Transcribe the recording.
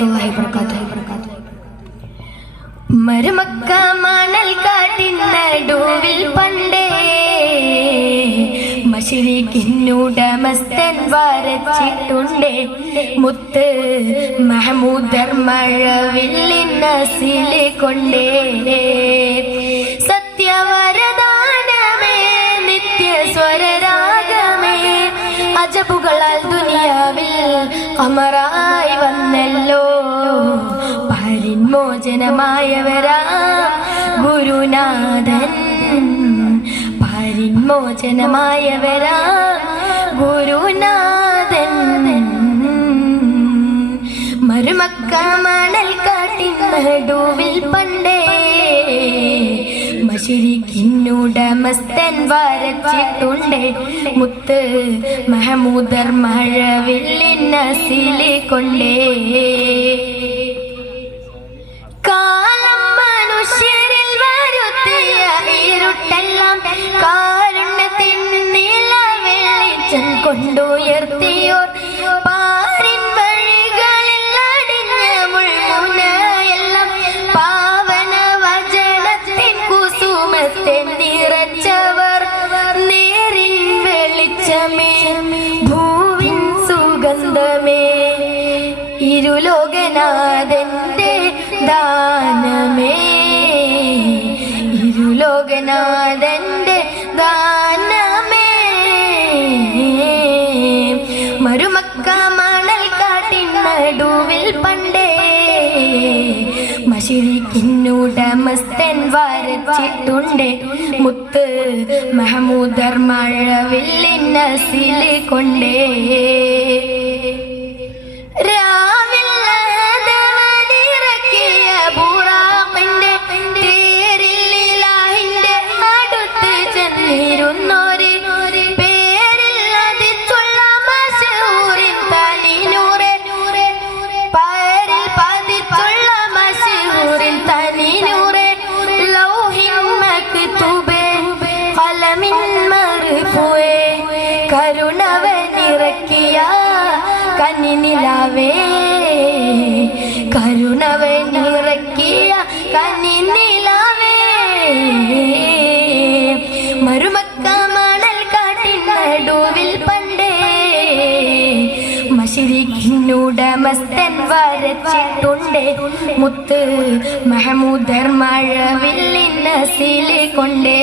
വറഹ്മത്തുള്ളാഹി വബറകാതുഹു. മരുമക്ക മണൽ കാട്ടിൻ നടുവിൽ പണ്ടേ മശരിക്കിനുടമസ്ഥൻ വരച്ചിട്ടുണ്ടേ മുത്ത് മഹമൂദർ മഴവില്ലിൻ നസില് കൊണ്ടേ. സത്യവരദാനമേ നിത്യസ്വരരാഗമേ അജബുകളാൽ ദുനിയാവിൽ അമറായി വന്നല്ലോ. പാരിന്മോചനമായവരാ ഗുരുനാഥൻ, പാരിന്മോചനമായവരാ ഗുരുനാഥൻ. മരുമക്ക മണൽ കാട്ടിൻ നടുവിൽ പണ്ടേ മശരിക്കിനുടമസ്ഥൻ വരച്ചിട്ടുണ്ടേ മുത്ത് മഹമൂദർ മഴവില്ലിൻ നസില് കൊണ്ടേ. കാലം മനുഷ്യരിൽ വരുത്തിയ ഇരുട്ടെല്ലാം കാരുണ്യത്തിൻ നിലവെളിച്ചം കൊണ്ടുയർത്തിയോർ പാരിൻ വഴികളിൽ അടിഞ്ഞ മുൾമുനയെല്ലാം പാവന വചനത്തിൻ കുസുമത്തെ നിറച്ചവർ. നേരിൻ വെളിച്ചമേ ഭൂവിൻ സുഗന്ധമേ ഇരുലോകനാഥന്റെ ദാനമേ, ഇരുലോകനാഥന്റെ ദാനമേ. മരുമക്ക മണൽ കാട്ടിൻ നടുവിൽ പണ്ടേ മശരിക്കിനുടമസ്ഥൻ വരച്ചിട്ടുണ്ടേ മുത്ത് മഹമൂദർ മഴവില്ലിൻ നസില് കൊണ്ടേ. കരുണവനിറക്കിയ കന്നിനിലാവേ, കരുണവനിറക്കിയ കന്നിനിലാവേ. മരുമക്ക മണൽ കാട്ടിൻ നടുവിൽ പണ്ടേ മശരിക്കിനുടമസ്ഥൻ വരച്ചിട്ടുണ്ടേ മുത്ത് മഹമൂദർ മഴവില്ലിൻ നസില് കൊണ്ടേ.